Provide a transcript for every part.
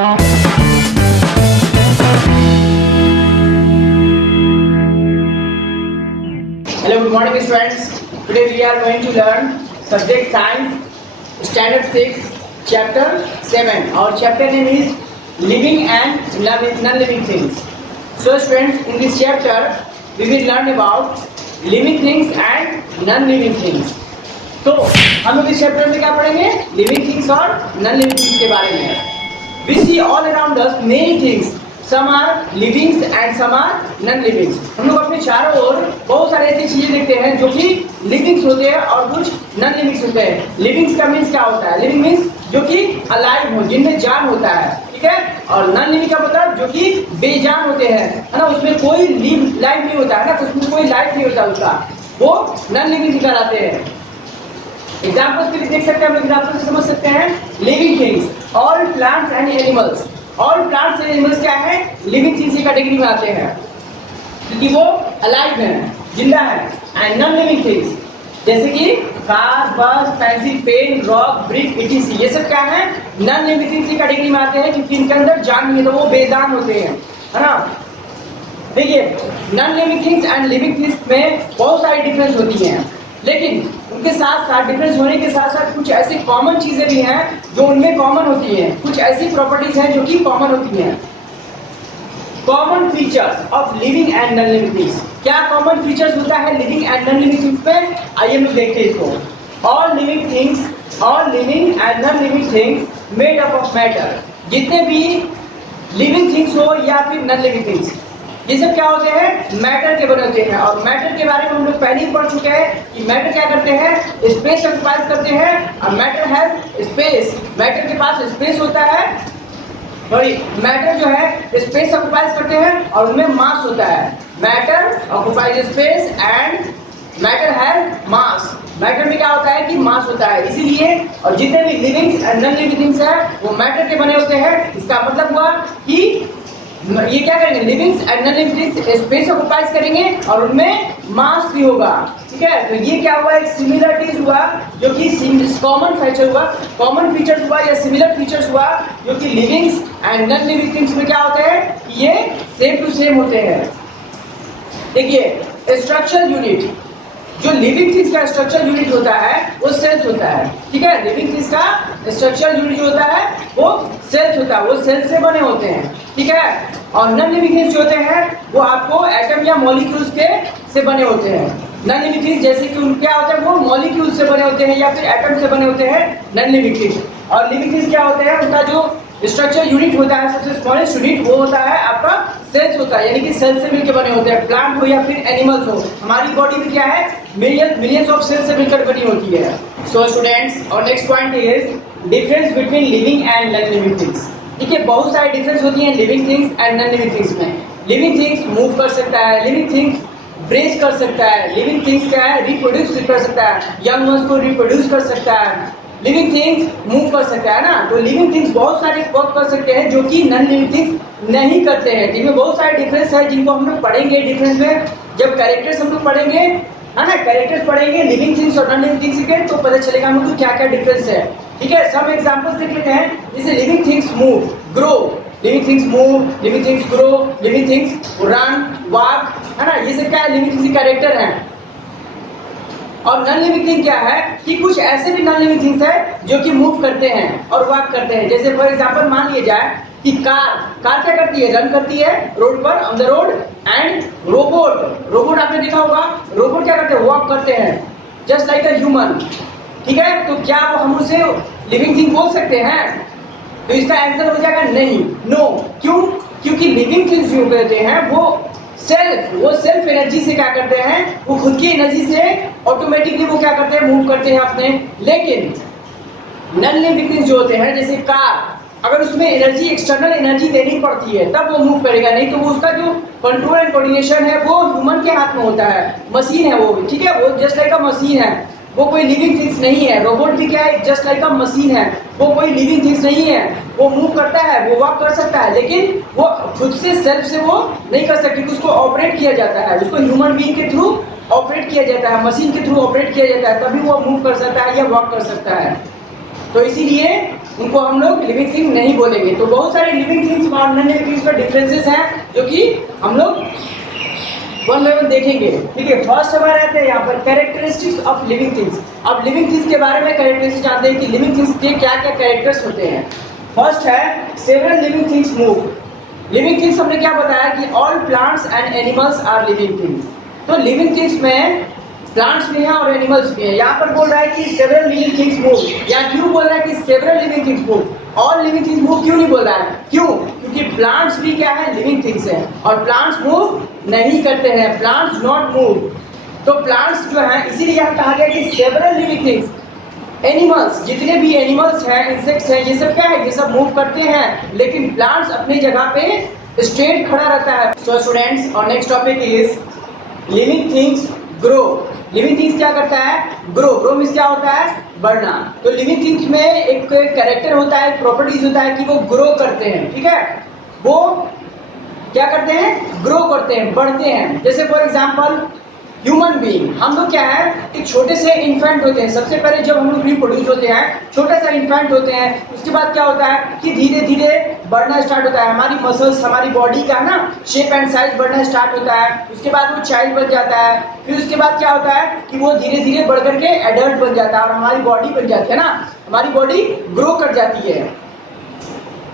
Hello, good morning students. Today we are going to learn subject science, standard 6, chapter 7. Our chapter name is living and non-living things. So students, in this chapter we will learn about living things and non-living things. तो हम लोग इस chapter में क्या पढ़ेंगे? Living things और non living things के बारे में. We see all around us many things. Some are living and some are non-living. हम लोग अपने चारों ओर बहुत सारे ऐसी चीजें देखते हैं जो कि लिविंग्स होते हैं और कुछ नॉन लिविंग्स होते हैं. लिविंग्स का मीन्स क्या होता है? लिविंग मीन्स जो कि अलाइव हो, जिनमें जान होता है, ठीक है. और नॉन लिविंग का मतलब जो कि बेजान होते हैं, है ना. उसमें कोई लाइफ नहीं होता है ना, उसमें कोई लाइफ नहीं होता उसका, वो नॉन लिविंग कहलाते हैं. एग्जाम्पल्स के लिए देख सकते हैं, हम एग्जाम्पल से समझ सकते हैं. Living things, all plants and animals. All plants and animals क्या है? लिविंग थिंग्स की कैटेगरी में आते हैं क्योंकि वो अलाइव है, जिंदा है. एंड नॉन लिविंग थिंग्स जैसे कि car, bus, pencil, pen, rock, brick, etc. ये सब क्या है? नॉन लिविंग थिंग्स की कैटेगरी में आते हैं क्योंकि इनके अंदर जान नहीं है, तो वो बेजान होते हैं, है ना. देखिए, non living things and living things में बहुत सारी डिफरेंस होती हैं, लेकिन उनके साथ साथ डिफरेंस होने के साथ साथ कुछ ऐसी कॉमन चीजें भी हैं जो उनमें कॉमन होती हैं. कुछ ऐसी प्रॉपर्टीज हैं जो कि कॉमन होती हैं. Common features of living and non living things. क्या कॉमन फीचर्स होता है living and non living things में? आइए हम देखते हैं इसको. All living and non living things made up of matter. जितने भी लिविंग थिंग्स हो या फिर नॉन लिविंग थिंग्स, ये सब क्या होते हैं? मैटर के बने होते हैं. और मैटर के बारे में हम लोग पहले ही पढ़ चुके हैं कि मैटर क्या करते हैं? स्पेस ऑक्युपाइज करते हैं. और मैटर हैज स्पेस. मैटर के पास स्पेस होता है, सॉरी, मैटर जो है स्पेस ऑक्युपाइज करते हैं और उनमें मास होता है. Matter occupies space and matter has mass. Matter में क्या होता है कि मास होता है. इसीलिए और जितने भी living and non living things है वो मैटर के बने होते हैं. इसका मतलब हुआ कि ये क्या करेंगे? Livings and non living space occupies करेंगे और उनमें मास भी होगा, ठीक है. तो ये क्या हुआ? एक सिमिलरिटीज हुआ जो कि कॉमन फीचर हुआ, कॉमन फीचर्स हुआ या सिमिलर फीचर्स हुआ जो कि livings and non living things में क्या होते हैं? ये सेम टू सेम होते हैं. देखिए, स्ट्रक्चरल यूनिट, जो लिविंग थिंग्स का स्ट्रक्चरल यूनिट होता है वो सेल्स होता है, ठीक है. लिविंग थिंग्स का स्ट्रक्चरल यूनिट जो होता है वो सेल्स होता है, वो सेल्स से बने होते हैं, ठीक है. और नॉन लिविंग थिंग्स जो होते हैं वो आपको एटम या मॉलिक्यूल्स के से बने होते हैं. नॉन लिविंग थिंग्स जैसे कि उनके क्या होते हैं? वो मॉलिक्यूल्स से बने होते हैं या फिर एटम से बने होते हैं नॉन लिविंग थिंग्स. और लिविंग थिंग्स क्या होते हैं? उनका जो स्ट्रक्चर यूनिट होता है, सबसे स्मॉलेस्ट यूनिट, वो होता है आपका सेल्स होता है, यानी कि सेल्स से मिलकर बने होते हैं. प्लांट हो या फिर एनिमल्स हो, हमारी बॉडी में क्या है? मिलियंस ऑफ सेल्स से मिलकर बनी होती है. सो स्टूडेंट्स, और next point is difference between living and non living things. ठीक है, बहुत सारी डिफरेंस होती है living things and non living things में. लिविंग थिंग्स मूव कर सकता है, लिविंग थिंग्स ब्रेथ कर सकता है, लिविंग थिंग्स क्या है? रिप्रोड्यूस कर सकता है, यंग वंस को रिप्रोड्यूस कर सकता है. लिविंग थिंग्स मूव कर सकता है ना. तो लिविंग थिंग्स बहुत सारे वर्क कर सकते हैं जो कि नॉन लिविंग थिंग्स नहीं करते हैं. जिनमें बहुत सारे डिफरेंस है जिनको हम लोग पढ़ेंगे. डिफरेंस में जब कैरेक्टर्स हम लोग पढ़ेंगे, है ना, कैरेक्टर्स पढ़ेंगे लिविंग थिंग्स और नॉन लिविंग थिंग्स के, तो पता चलेगा हम लोग क्या क्या डिफरेंस है, ठीक है. सब एग्जांपल्स देख लेते हैं. जैसे living things move, grow, living things move, living things grow, living things run, walk, है ना. ये सब क्या है? लिविंग थिंग्स के कैरेक्टर हैं. और नॉन लिविंग थिंग क्या है कि कुछ ऐसे भी नॉन लिविंग थिंग्स है जो कि मूव करते हैं और वॉक करते हैं. जैसे फॉर एग्जांपल मान लिया जाए कि कार क्या करती है? रन करती है रोड पर, on the road. And robot आपने देखा होगा, रोबोट क्या करते हैं? वॉक करते हैं, जस्ट लाइक अ ह्यूमन, ठीक है. तो क्या हम उसे लिविंग थिंग बोल सकते हैं? तो इसका आंसर हो जाएगा नहीं, नो. क्यों? क्योंकि लिविंग थिंग्स जो कहते हैं वो सेल्फ एनर्जी से क्या करते हैं? वो खुद की एनर्जी से ऑटोमेटिकली वो क्या करते हैं? मूव करते हैं अपने. लेकिन नॉन लिविंग थिंग्स जो होते हैं, जैसे कार, अगर उसमें एनर्जी, एक्सटर्नल एनर्जी देनी पड़ती है तब वो मूव करेगा, नहीं तो वो उसका जो कंट्रोल एंड कोऑर्डिनेशन है वो ह्यूमन के हाथ में होता है. मशीन है वो, ठीक है, वो जस्ट लाइक अ मशीन है, वो कोई लिविंग थिंग्स नहीं है. रोबोट भी क्या है? जस्ट लाइक अ मशीन है, वो कोई लिविंग थिंग्स नहीं है. वो मूव करता है, वो वॉक कर सकता है, लेकिन वो खुद से सेल्फ से वो नहीं कर सकती. उसको ऑपरेट किया जाता है, उसको ह्यूमन बीइंग के थ्रू ऑपरेट किया जाता है, मशीन के थ्रू ऑपरेट किया जाता है, तभी वो मूव कर सकता है या वॉक कर सकता है. तो इसीलिए उनको हम लोग लिविंग थिंग्स नहीं बोलेंगे। तो बहुत सारे लिविंग थिंग्स और नॉन लिविंग थिंग्स में डिफरेंसेस हैं जो कि हम लोग वन बाय वन देखेंगे। ठीक है, फर्स्ट हमारा रहता है यहाँ पर कैरेक्टरिस्टिक्स ऑफ लिविंग थिंग्स। अब लिविंग थिंग्स के बारे में कैरेक्टरिस्टिक्स जानते हैं कि लिविंग थिंग्स के क्या क्या कैरेक्टर्स होते हैं। फर्स्ट है several living things move. Living things हमने क्या बताया कि all plants and animals are living things. तो लिविंग थिंग्स में प्लांट्स भी हैं और एनिमल्स भी हैं। यहाँ पर बोल रहा है कि सेवरल लिविंग थिंग्स मूव, या क्यों बोल रहा है कि several living things move, all living things move क्यों नहीं बोल रहा है? क्यों? क्योंकि प्लांट्स भी क्या है, लिविंग थिंग्स है, और प्लांट्स मूव नहीं करते हैं, प्लांट्स नॉट मूव। तो प्लांट्स जो है, इसीलिए यहाँ कहा गया कि सेवरल लिविंग थिंग्स। एनिमल्स, जितने भी एनिमल्स हैं, इंसेक्ट्स हैं, ये सब क्या है, ये सब मूव करते हैं, लेकिन प्लांट्स अपनी जगह पे स्ट्रेट खड़ा रहता है। सो स्टूडेंट्स, और next topic is living things grow. Living things क्या करता है? ग्रो। ग्रो मीन्स क्या होता है? बढ़ना। तो लिविंग थिंग्स में एक कैरेक्टर होता है, एक प्रॉपर्टीज होता है कि वो ग्रो करते हैं। ठीक है, वो क्या करते हैं? ग्रो करते हैं, बढ़ते हैं। जैसे फॉर एग्जांपल ह्यूमन बीइंग, हम लोग क्या है, एक छोटे से इन्फेंट होते हैं। सबसे पहले जब हम लोग रिप्रोड्यूस होते हैं, छोटा सा इन्फेंट होते हैं, उसके बाद क्या होता है कि धीरे धीरे बढ़ना स्टार्ट होता है। हमारी मसल्स, हमारी बॉडी का ना शेप एंड साइज बढ़ना स्टार्ट होता है। उसके बाद वो चाइल्ड बन जाता है। फिर उसके बाद क्या होता है कि वो धीरे धीरे बढ़ करके एडल्ट बन जाता है और हमारी बॉडी बन जाती है ना, हमारी बॉडी ग्रो कर जाती है।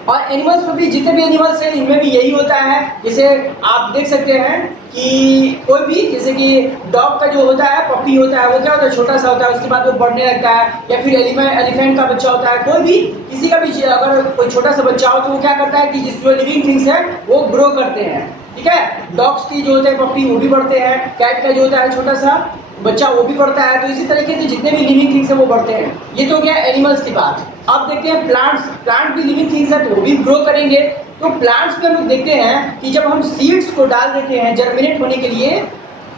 और एनिमल्स में भी, जितने भी एनिमल्स हैं, इनमें भी यही होता है। जैसे आप देख सकते हैं कि कोई भी, जैसे कि डॉग का जो होता है, पपी होता है, वो क्या होता है, छोटा सा होता है, उसके बाद वो बढ़ने लगता है। या फिर एलिफेंट का बच्चा होता है, कोई भी, किसी का भी अगर कोई छोटा सा बच्चा हो तो वो क्या करता है कि जो लिविंग थिंग्स है वो ग्रो करते हैं। ठीक है, डॉग्स की जो होते हैं पपी, वो भी बढ़ते हैं। कैट का जो होता है छोटा सा बच्चा, वो भी बढ़ता है। तो इसी तरीके से जितने भी लिविंग थिंग्स है वो बढ़ते हैं। ये तो क्या एनिमल्स की बात। अब देखते हैं प्लांट्स। प्लांट भी लिविंग थिंग्स है तो वो भी ग्रो करेंगे। तो प्लांट्स में हम लोग देखते हैं कि जब हम सीड्स को डाल देते हैं जर्मिनेट होने के लिए,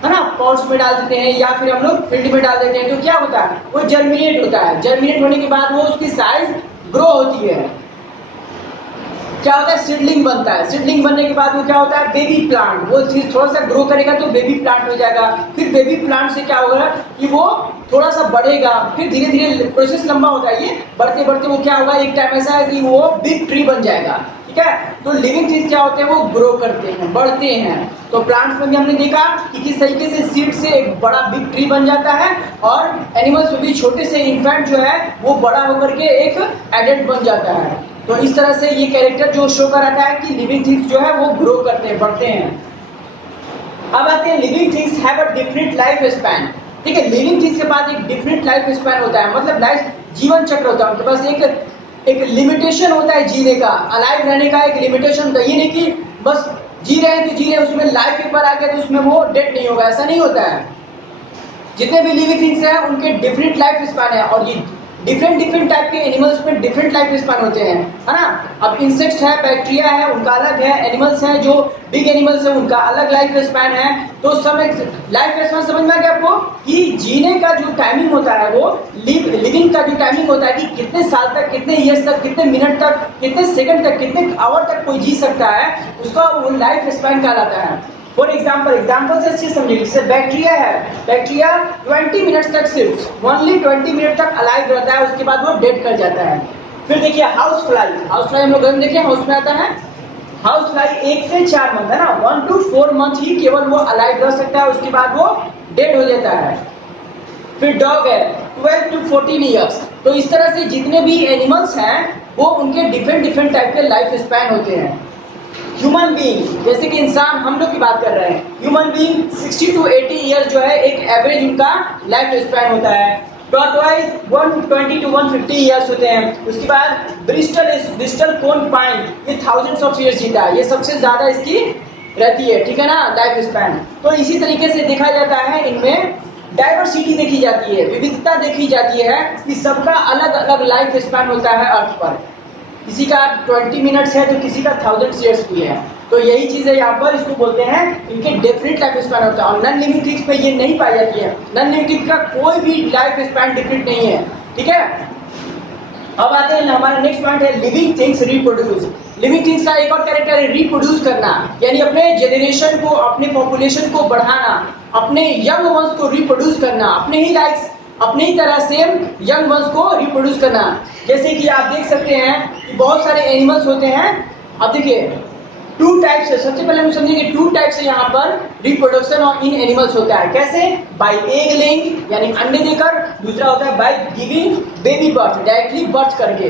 है ना, पॉट्स में डाल देते हैं या फिर हम लोग फील्ड में डाल देते हैं, तो क्या होता है, वो जर्मिनेट होता है। जर्मिनेट होने के बाद वो उसकी साइज ग्रो होती है। क्या होता है, सीडलिंग बनता है। सीडलिंग बनने के बाद वो क्या होता है, बेबी प्लांट। वो थोड़ा सा ग्रो करेगा तो बेबी प्लांट हो जाएगा। फिर बेबी प्लांट से क्या होगा कि वो थोड़ा सा बढ़ेगा, फिर धीरे धीरे प्रोसेस लंबा होता है। ये बढ़ते बढ़ते वो क्या होगा, एक टाइम ऐसा है कि वो बिग ट्री बन जाएगा। ठीक है, तो लिविंग थिंग्स क्या होते हैं, वो ग्रो करते हैं, बढ़ते हैं। तो प्लांट्स में भी हमने देखा कि किस तरीके से सीड से एक बड़ा बिग ट्री बन जाता है, और एनिमल्स में भी छोटे से इन्फेंट जो है वो बड़ा होकर के एक एडल्ट बन जाता है। तो इस तरह से ये कैरेक्टर जो शो कराता है कि लिविंग थिंग्स जो है वो ग्रो करते हैं, बढ़ते हैं। अब आते हैं living things have a different life span. ठीक है, लिविंग थिंग्स के बाद एक डिफरेंट लाइफ स्पैन होता है, मतलब लाइफ जीवन चक्र होता है उनके पास। एक लिमिटेशन होता है जीने का, अलाइव रहने का एक लिमिटेशन होता है। ये नहीं कि बस जी रहे हैं तो जी रहे हैं, उसमें लाइफ पेपर आ गया तो उसमें वो डेड नहीं होगा, ऐसा नहीं होता है। जितने भी लिविंग थिंग्स हैं उनके डिफरेंट लाइफ स्पैन है, और ये डिफरेंट टाइप के एनिमल्स में डिफरेंट लाइफ स्पैन होते हैं, है ना। अब इंसेक्ट्स है, बैक्टीरिया है, उनका अलग है। एनिमल्स हैं जो बिग एनिमल्स है, उनका अलग लाइफ स्पैन है। तो सब एक लाइफ स्पैन समझ में आ गया आपको कि जीने का जो टाइमिंग होता है, वो लिविंग का जो टाइमिंग होता है कि कितने साल तक, कितने ईयर्स तक, कितने मिनट तक, कितने सेकंड तक, कितने आवर तक कोई जी सकता है, उसका वो लाइफ स्पैन कहलाता है। फॉर एग्जाम्पल से अच्छी समझिए। जैसे बैक्टीरिया है, बैक्टीरिया 20 मिनट्स तक, सिर्फ ओनली 20 मिनट तक अलाइव रहता है, उसके बाद वो डेड कर जाता है। फिर देखिए हाउस फ्लाई। हाउस फ्लाई हम लोग देखिए हाउस में आता है। हाउस फ्लाई 1 से 4 मंथ, है ना, 1 to 4 मंथ ही केवल वो अलाइव रह सकता है, उसके बाद वो डेड हो जाता है। फिर डॉग है 12 to 14 ईयर्स। तो इस तरह से जितने भी एनिमल्स हैं वो उनके डिफरेंट टाइप के लाइफ स्पैन होते हैं। ह्यूमन बीइंग, जैसे कि इंसान, हम लोग की बात कर रहे हैं, ह्यूमन बीइंग 60 to 80 ईयर्स जो है एक एवरेज उनका लाइफ स्पैन होता है। टॉर्टोइज 120 to 150 ईयर्स होते हैं। उसके बाद ब्रिस्टल कोन पाइन, ये थाउजेंड्स ऑफ ईयर्स जीता है, ये सबसे ज्यादा इसकी रहती है। ठीक है ना, लाइफ स्पैन। तो इसी तरीके से देखा जाता है, इनमें डाइवर्सिटी देखी जाती है, विविधता देखी जाती है कि सबका अलग अलग लाइफ स्पैन होता है अर्थ पर। किसी का 20 मिनट्स है तो किसी का 1000 ईयर्स भी है। तो यही चीज है यहाँ पर, इसको बोलते हैं इनके डिफरेंट लाइफ स्पैन होता है। और नॉन लिविंग थिंग्स पे ये नहीं पाई जाती है। नॉन लिविंग थिंग्स का कोई भी लाइफ स्पैन डिफरेंट नहीं है। ठीक है, अब आते हैं हमारा नेक्स्ट पॉइंट है living things reproduce. Living things का एक और कैरेक्टर है रिप्रोड्यूस करना, यानी अपने जनरेशन को, अपने पॉपुलेशन को बढ़ाना, अपने यंग वंस को रिप्रोड्यूस करना, अपने ही अपनी ही तरह सेम यंग वंस को रिप्रोड्यूस करना। जैसे कि आप देख सकते हैं कि बहुत सारे एनिमल्स होते हैं। अब देखिए टू टाइप्स है, सबसे पहले हम समझेंगे टू टाइप्स है यहाँ पर रिप्रोडक्शन ऑफ इन एनिमल्स होता है। कैसे? बाय एग लेइंग यानी अंडे देकर, दूसरा होता है by giving baby birth, directly birth करके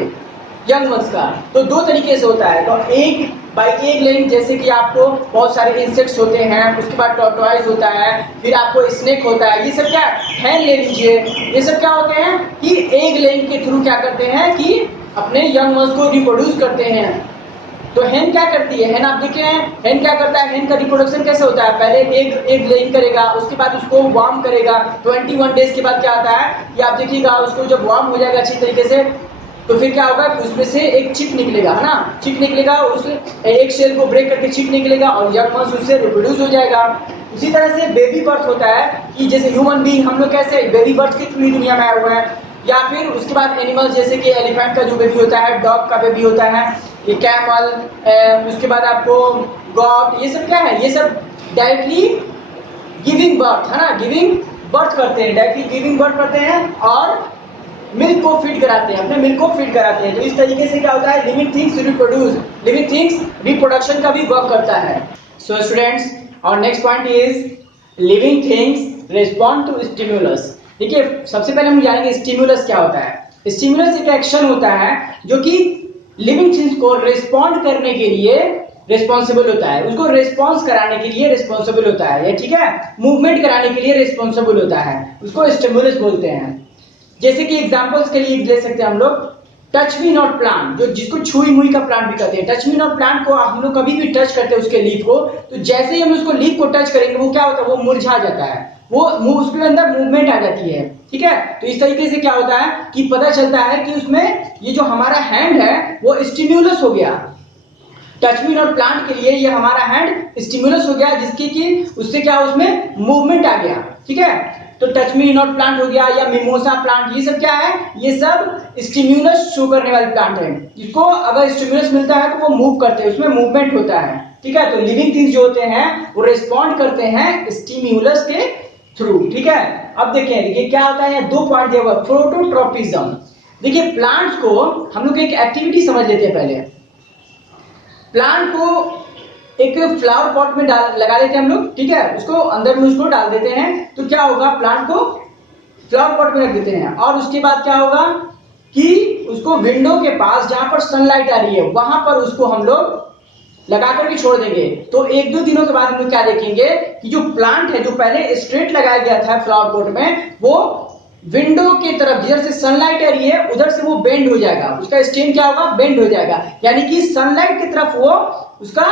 यंग वंस का। तो दो तरीके से होता है। तो एग बाय एग लेइंग, जैसे कि आपको बहुत सारे इंसेक्ट्स होते हैं, उसके बाद टॉर्टोइज होता है, फिर आपको स्नेक होता है। ये सब क्या हैन ले लीजिए, ये सब क्या होते हैं कि एग लेइंग के थ्रू क्या करते हैं कि अपने यंग वंस को रिप्रोड्यूस करते हैं। तो हेन क्या करती है? हेन आप देखे हैं, हेन क्या करता है? हेन का रिप्रोडक्शन कैसे होता है? पहले एग लेइंग करेगा, उसके बाद उसको वार्म करेगा। 21 डेज के बाद क्या आता है कि आप देखिएगा उसको जब वार्म हो जाएगा अच्छी तरीके से, तो फिर क्या होगा कि उसमें से एक चिप निकलेगा, है ना? चिप निकलेगा, उस एक सेल को ब्रेक करके चिप निकलेगा और यंग वंस उससे रिप्रोड्यूस हो जाएगा। उसी तरह से बेबी बर्थ होता है कि जैसे ह्यूमन बीइंग हम लोग कैसे बेबी बर्थ के थ्रू ही दुनिया में आए हुए हैं। या फिर उसके बाद एनिमल्स जैसे कि एलिफेंट का जो बेबी होता है, डॉग का बेबी होता है, ये कैमल, उसके बाद आपको गॉट, ये सब क्या है? ये सब डायरेक्टली गिविंग बर्थ, है ना? गिविंग बर्थ करते हैं, डायरेक्टली गिविंग बर्थ करते हैं और मिल्क को फीड कराते हैं, अपने मिल्क को फीड कराते हैं। तो इस तरीके से क्या होता है? Living things reproduce, living things reproduction का भी वर्क करता है। सो स्टूडेंट्स, और next point is living things respond to stimulus. देखिए सबसे पहले हम जानेंगे स्टिमुलस क्या होता है। स्टिमुलस एक एक्शन होता है जो कि लिविंग थिंग्स को रिस्पॉन्ड करने के लिए रिस्पॉन्सिबल होता है, उसको रिस्पॉन्स कराने के लिए रिस्पॉन्सिबल होता है, ठीक है? मूवमेंट कराने के लिए रिस्पॉन्सिबल होता है, उसको स्टिमुलस बोलते हैं। जैसे कि एग्जांपल्स के लिए ले सकते हैं हम लोग टच मी नॉट प्लांट, जो जिसको छुई मुई का प्लांट भी कहते हैं। टच मी नॉट प्लांट को हम लोग कभी भी टच करते हैं उसके लीफ को, तो जैसे ही हम उसको लीफ को टच करेंगे वो क्या होता है? वो मुरझा जाता है, वो उसके अंदर मूवमेंट आ जाती है, ठीक है? तो इस तरीके से क्या होता है कि पता चलता है कि उसमें ये जो हमारा हैंड है वो स्टिम्युलस हो गया। टच मी नॉट प्लांट के लिए ये हमारा हैंड स्टिम्युलस हो गया, जिसकी कि उससे क्या उसमें मूवमेंट आ गया, ठीक है? तो टच मी नॉट प्लांट हो गया या मिमोसा प्लांट, ये सब क्या है? ये सब स्टिम्युलस शो करने वाले प्लांट है। इसको अगर स्टिम्युलस मिलता है तो वो मूव करते हैं, उसमें मूवमेंट होता है, ठीक है? तो लिविंग थिंग्स जो होते हैं वो रिस्पॉन्ड करते हैं स्टिम्युलस के थ्रू, ठीक है? अब देखिए क्या होता है, दो पॉइंट दिया हुआ, फोटोट्रोपिज्म। देखिए प्लांट्स को हम लोग एक एक्टिविटी समझ लेते हैं पहले। प्लांट को एक फ्लावर पॉट में लगा देते हैं हम लोग, ठीक है? उसको अंदर में उसको डाल देते हैं, तो क्या होगा? प्लांट को फ्लावर पॉट में रख देते हैं और उसके बाद क्या होगा कि उसको विंडो के पास जहां पर सनलाइट आ रही है वहां पर उसको हम लोग लगा कर भी छोड़ देंगे। तो एक दो दिनों के बाद हम लोग क्या देखेंगे कि जो प्लांट है, जो पहले स्ट्रेट लगाया गया था फ्लावर पॉट में, वो विंडो की तरफ जिधर से सनलाइट आ रही है उधर से वो बेंड हो जाएगा, उसका स्टेम क्या होगा? बेंड हो जाएगा, यानी कि सनलाइट की तरफ वो उसका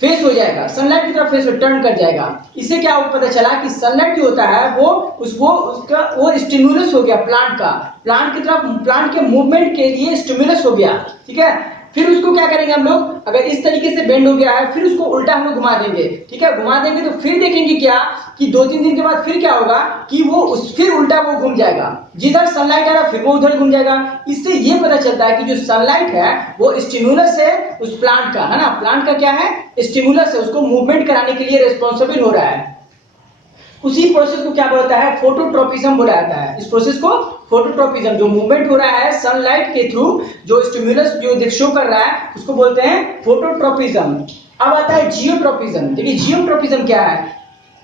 फेस हो जाएगा, सनलाइट की तरफ फेस टर्न कर जाएगा। इससे क्या पता चला कि सनलाइट जो होता है वो वो स्टिमुलस हो गया प्लांट का, प्लांट की तरफ, प्लांट के मूवमेंट के लिए स्टिमुलस हो गया, ठीक है? फिर उसको क्या करेंगे हम लोग, अगर इस तरीके से बेंड हो गया है फिर उसको उल्टा हम लोग घुमा देंगे, ठीक है? घुमा देंगे तो फिर देखेंगे क्या कि 2-3 दिन के बाद फिर क्या होगा कि वो फिर उल्टा वो घूम जाएगा, जिधर सनलाइट आ रहा फिर वो उधर घूम जाएगा। इससे ये पता चलता है कि जो सनलाइट है वो स्टिमुलस है उस प्लांट का, है ना? प्लांट का क्या है? स्टिमुलस है, उसको मूवमेंट कराने के लिए रिस्पॉन्सिबल हो रहा है। उसी प्रोसेस को क्या बोलता है? फोटोट्रोपिज्म बोला जाता है। इस प्रोसेस को फोटोट्रोपिज्म, जो मूवमेंट हो रहा है सनलाइट के थ्रू, जो स्टिमुलस जो शो कर रहा है उसको बोलते हैं फोटोट्रोपिज्म। अब आता है जियोट्रोपिज्म। देखिए जियोट्रोपिज्म क्या है?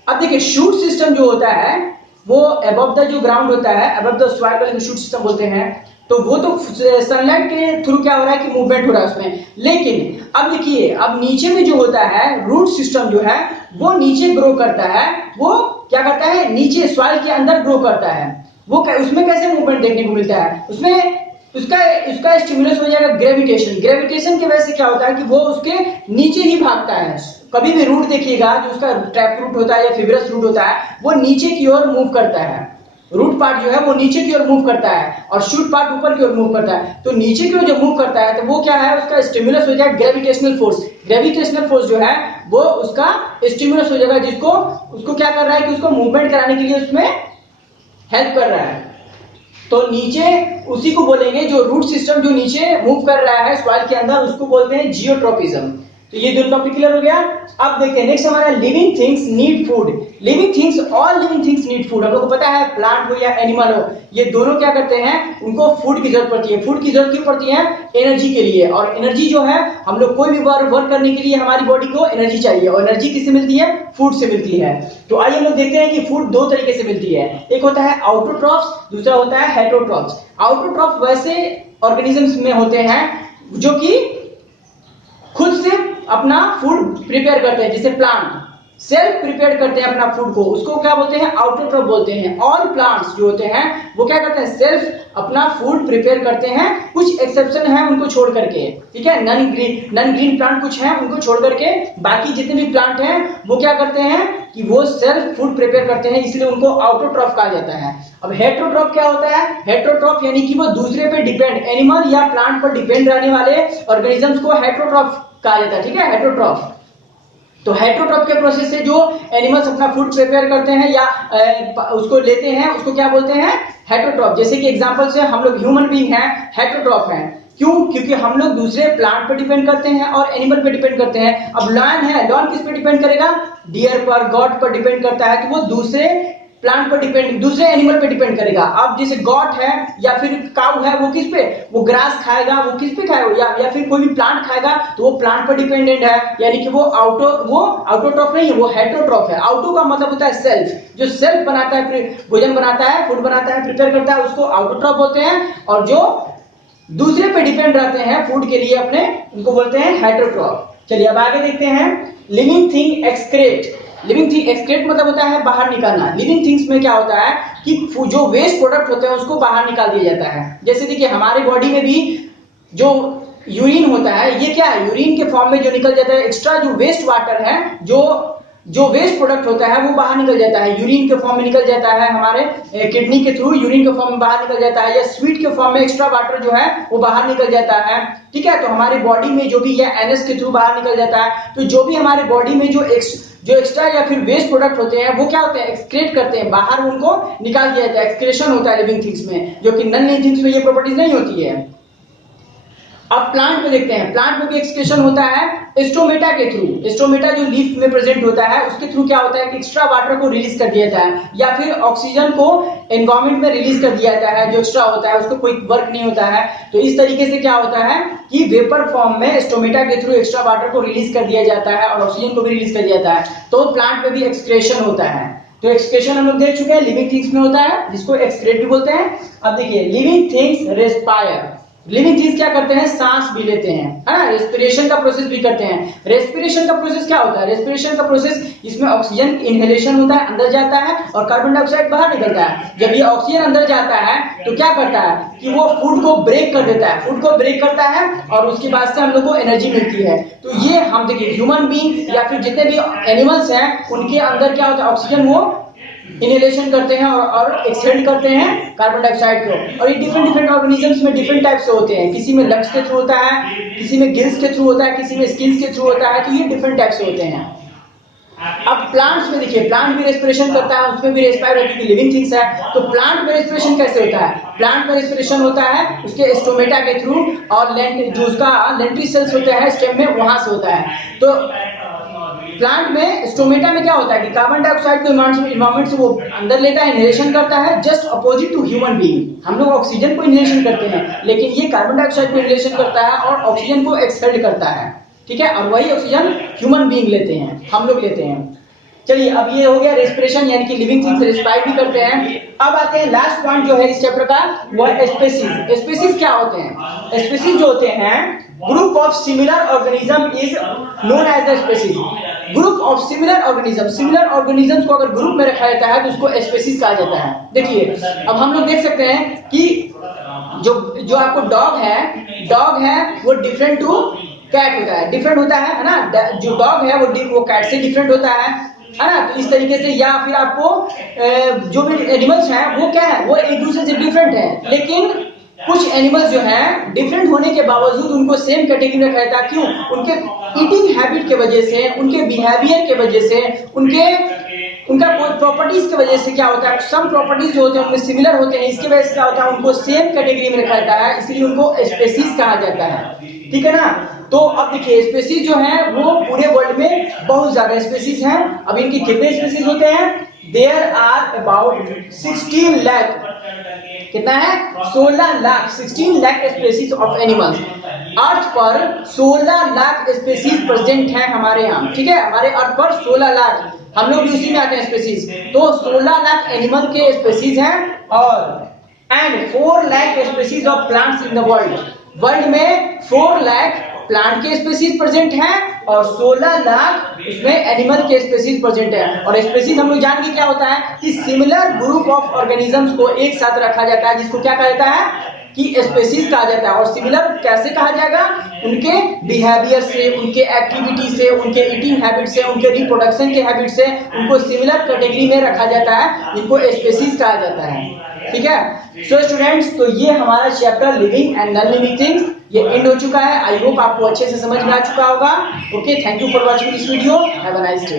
अब देखिए शूट सिस्टम जो होता है वो अबव द जो ग्राउंड होता है, अबव द सॉइल वाले शूट सिस्टम बोलते हैं, तो वो तो सनलाइट के थ्रू क्या हो रहा है कि मूवमेंट हो रहा है उसमें। लेकिन अब देखिए अब नीचे में जो होता है रूट सिस्टम जो है वो नीचे ग्रो करता है, वो क्या करता है? नीचे सॉइल के अंदर ग्रो करता है। वो उसमें कैसे मूवमेंट देखने को मिलता है? उसमें उसका स्टिमुलस हो जाएगा ग्रेविटेशन। ग्रेविटेशन की वजह से क्या होता है कि वो उसके नीचे ही भागता है। कभी भी रूट देखिएगा जो उसका ट्रैप रूट होता है या फिब्रस रूट होता है वो नीचे की ओर मूव करता है, रूट पार्ट जो है वो नीचे की ओर मूव करता है और शूट पार्ट ऊपर की ओर मूव करता है। तो नीचे की ओर जो मूव करता है तो वो क्या है? उसका स्टिमुलस हो जाएगा ग्रेविटेशनल फोर्स। ग्रेविटेशनल फोर्स जो है वो उसका स्टिमुलस हो जाएगा, जिसको उसको क्या कर रहा है कि उसको मूवमेंट कराने के लिए उसमें हेल्प कर रहा है। तो नीचे उसी को बोलेंगे, जो रूट सिस्टम जो नीचे मूव कर रहा है सॉइल के अंदर, उसको बोलते हैं जियोट्रोपिज्म। तो ये 2 टॉपिक क्लियर हो गया। अब देखते हैं नेक्स्ट हमारा living things need food. Living things, all living things need food. हम लोग को पता है प्लांट हो या एनिमल हो, ये दोनों क्या करते हैं, उनको फूड की जरूरत पड़ती है। फूड की जरूरत क्यों पड़ती है? एनर्जी के लिए। और एनर्जी जो है, हम लोग कोई भी वर्क करने के लिए हमारी बॉडी को एनर्जी चाहिए, और एनर्जी किससे मिलती है? फूड से मिलती है। तो आइए हम लोग देखते हैं कि फूड 2 तरीके से मिलती है। एक होता है ऑटोट्रॉफ्स, दूसरा होता है हेटेरोट्रॉफ्स। ऑटोट्रॉफ वैसे ऑर्गेनिजम्स में होते हैं जो कि खुद से अपना फूड प्रिपेयर करते हैं, जैसे प्लांट सेल्फ प्रिपेयर करते हैं अपना फूड को, उसको क्या बोलते हैं? ऑटोट्रॉफ बोलते हैं। ऑल प्लांट्स जो होते हैं वो क्या करते हैं? सेल्फ अपना फूड प्रिपेयर करते हैं। कुछ एक्सेप्शन है उनको छोड़ करके, ठीक है, नन ग्रीन प्लांट कुछ है उनको छोड़ करके, बाकी जितने भी प्लांट हैं वो क्या करते हैं कि वो सेल्फ फूड प्रिपेयर करते हैं, इसलिए उनको ऑटोट्रॉफ कहा जाता है। अब हेटेरोट्रॉफ क्या होता है? हेटेरोट्रॉफ यानी कि वो दूसरे पे डिपेंड, एनिमल या प्लांट पर डिपेंड रहने वाले ऑर्गेनिजम्स को हेटेरोट्रॉफ कहा जाता है, ठीक है, हेटेरोट्रॉफ। तो हेटेरोट्रॉफ के प्रोसेस से जो एनिमल्स अपना फूड प्रिपेयर करते हैं या उसको लेते हैं, उसको क्या बोलते हैं? हेटेरोट्रॉफ। जैसे कि एग्जांपल से हम लोग ह्यूमन बीइंग हैं, हेटेरोट्रॉफ हैं। क्यों? क्योंकि हम लोग दूसरे प्लांट पर डिपेंड करते हैं और एनिमल पे डिपेंड करते हैं। अब लॉयन है, लॉयन किस पे डिपेंड करेगा? डियर पर, गॉट पर डिपेंड करता है, तो वो दूसरे प्लांट पर डिपेंड, दूसरे एनिमल पे डिपेंड करेगा। अब जैसे गॉट है या फिर काऊ है, वो किस पे? वो ग्रास खाएगा, वो किस पे खाएगा? या फिर कोई भी प्लांट खाएगा तो वो प्लांट पर डिपेंडेंट है, यानी कि वो ऑटोट्रॉफ नहीं है, वो हेटेरोट्रॉफ है। ऑटो का मतलब होता है सेल्फ, जो सेल्फ बनाता है, भोजन बनाता है, फूड बनाता है, प्रिपेयर करता है, उसको ऑटोट्रॉफ बोलते हैं। और जो दूसरे पे डिपेंड रहते हैं फूड के लिए अपने, उनको बोलते हैं हेटेरोट्रॉफ। चलिए अब आगे देखते हैं। Living thing excrete. Living thing excrete मतलब होता है बाहर निकालना। लिविंग थिंग्स में क्या होता है कि जो वेस्ट प्रोडक्ट होते हैं उसको बाहर निकाल दिया जाता है। जैसे देखिए हमारे बॉडी में भी जो यूरिन होता है, ये क्या है? यूरिन के फॉर्म में जो निकल जाता है, एक्स्ट्रा जो वेस्ट वाटर है, जो वेस्ट प्रोडक्ट होता है वो बाहर निकल जाता है, यूरिन के फॉर्म में निकल जाता है, हमारे किडनी के थ्रू यूरिन के फॉर्म में बाहर निकल जाता है, या स्वीट के फॉर्म में एक्स्ट्रा वाटर जो है वो बाहर निकल जाता है, ठीक है। तो हमारे बॉडी में जो भी, या एनएस के थ्रू बाहर निकल जाता है। तो जो भी हमारे बॉडी में जो एक्स्ट्रा या फिर वेस्ट प्रोडक्ट होते हैं वो क्या होते हैं? एक्सक्रेट करते हैं, बाहर उनको निकाल दिया जाता है। एक्सक्रेशन होता है लिविंग थिंग्स में, जो कि नॉन लिविंग थिंग्स में ये प्रॉपर्टीज नहीं होती है। अब प्लांट में देखते हैं, प्लांट में भी एक्सक्रेशन होता है स्टोमेटा के थ्रू। स्टोमेटा जो लीफ में प्रेजेंट होता है उसके थ्रू क्या होता है कि एक्स्ट्रा वाटर को रिलीज कर दिया जाता है, या फिर ऑक्सीजन को एनवायरमेंट में रिलीज कर दिया जाता है। जो एक्स्ट्रा होता है उसको कोई वर्क नहीं होता है, तो इस तरीके से क्या होता है कि वेपर फॉर्म में स्टोमेटा के थ्रू एक्स्ट्रा वाटर को रिलीज कर दिया जाता है और ऑक्सीजन को भी रिलीज कर दिया जाता है। तो प्लांट में भी एक्सक्रेशन होता है। तो एक्सक्रेशन हम लोग देख चुके हैं, लिविंग थिंग्स में होता है, जिसको एक्सक्रेट भी बोलते हैं। अब देखिए living things respire. Living things क्या करते हैं? सांस भी लेते हैं, है ना, रेस्पिरेशन का प्रोसेस भी करते हैं। रेस्पिरेशन का प्रोसेस क्या होता है? रेस्पिरेशन का प्रोसेस, इसमें ऑक्सीजन इनहेलेशन होता है, अंदर जाता है, और कार्बन डाइऑक्साइड बाहर निकलता है। जब ये ऑक्सीजन अंदर जाता है तो क्या करता है कि वो फूड को ब्रेक कर देता है, फूड को ब्रेक करता है, और उसके बाद से हम लोग को एनर्जी मिलती है। तो ये हम देखिए ह्यूमन बीइंग या फिर जितने भी एनिमल्स हैं उनके अंदर क्या होता है? ऑक्सीजन वो इनहेलेशन करते हैं और एक्सहेल करते हैं कार्बन डाइऑक्साइड को। और ये डिफरेंट ऑर्गेनिजम्स में डिफरेंट टाइप से होते हैं, किसी में लंग्स के थ्रू होता है, किसी में गिल्स के थ्रू होता है, किसी में स्किन्स के थ्रू होता है। तो ये डिफरेंट टाइप से होते हैं। अब प्लांट्स में देखिए, प्लांट भी रेस्पिरेशन करता है, उसमें भी रेस्पायर होती है, लिविंग थिंग्स है। तो प्लांट में रेस्पिरेशन कैसे होता है? प्लांट में रेस्पिरेशन होता है उसके स्टोमेटा के थ्रू, और जो उसका लेंट्री सेल्स होते हैं स्टेम में, वहां से होता है। तो प्लांट में स्टोमेटा में क्या होता है कि कार्बन डाइऑक्साइड को इन्वायरमेंट से वो अंदर लेता है, इनहेलेशन करता है, just opposite to human being. हम लोग ऑक्सीजन को इनहेलेशन करते हैं, लेकिन ये कार्बन डाइऑक्साइड को इनहेलेशन करता है और ऑक्सीजन को एक्सहेल करता है, ठीक है। और वही ऑक्सीजन ह्यूमन बीइंग लेते हैं, हम लोग लेते हैं। चलिए अब ये हो गया रेस्पिरेशन, यानी कि लिविंग थिंग्स रेस्पायर भी करते हैं। अब आते हैं लास्ट पॉइंट जो है इस चैप्टर का, वो है स्पीशीज। स्पीशीज क्या होते हैं? स्पीशीज जो होते हैं, group of similar organism is known as the species. Group of similar organism, similar organisms को अगर ग्रुप में रखा जाता है तो उसको स्पीशीज कहा जाता है। देखिए अब हम लोग देख सकते हैं कि जो आपको डॉग है वो डिफरेंट टू कैट होता है, डिफरेंट होता है ना। जो डॉग है वो कैट से डिफरेंट होता है ना। तो इस तरीके से, या फिर आपको जो भी एनिमल्स हैं वो क्या है, वो एक दूसरे से डिफरेंट है। लेकिन कुछ एनिमल्स जो हैं डिफरेंट होने के बावजूद उनको सेम कैटेगरी में रखा जाता है। क्यों? उनके ईटिंग हैबिट के वजह से, उनके बिहेवियर के वजह से, उनका कोई प्रॉपर्टीज की वजह से क्या होता है, सम प्रॉपर्टीज जो होते हैं उनमें सिमिलर होते हैं, इसकी वजह से क्या होता है उनको सेम कैटेगरी में रखा जाता है, इसलिए उनको स्पीशीज कहा जाता है। ठीक है ना। तो अब देखिए स्पीसीज जो है वो पूरे वर्ल्ड में बहुत ज्यादा स्पीसीज हैं। अब इनके कितने स्पीसीज होते हैं? देयर आर अबाउट 16 लाख, कितना है? 16 lakh, 16 lakh species of animals. Earth पर 16 लाख स्पीसीज प्रेजेंट हैं हमारे यहाँ, ठीक है। हमारे अर्थ पर 16 लाख, हम लोग भी उसी में आते हैं स्पीसीज। तो 16 लाख एनिमल के स्पीसीज हैं और and 4 lakh species of plants in the world. World में 4 लाख प्लांट के स्पीसीज प्रेजेंट हैं और 16 लाख इसमें एनिमल के स्पीसीज प्रेजेंट है। और स्पीसीज हम लोग जान के क्या होता है कि सिमिलर ग्रुप ऑफ ऑर्गेनिजम्स को एक साथ रखा जाता है, जिसको क्या कहा जाता है कि स्पीसीज कहा जाता है। और सिमिलर कैसे कहा जाएगा? उनके बिहेवियर से, उनके एक्टिविटी से, उनके ईटिंग हैबिट से, उनके रिप्रोडक्शन के हैबिट से उनको सिमिलर कैटेगरी में रखा जाता है, इनको स्पीसीज कहा जाता है, ठीक है। सो स्टूडेंट्स, तो ये हमारा chapter living and non living things ये एंड हो चुका है। आई होप आपको अच्छे से समझ में आ चुका होगा। Okay, thank you for watching this video. Have a nice day.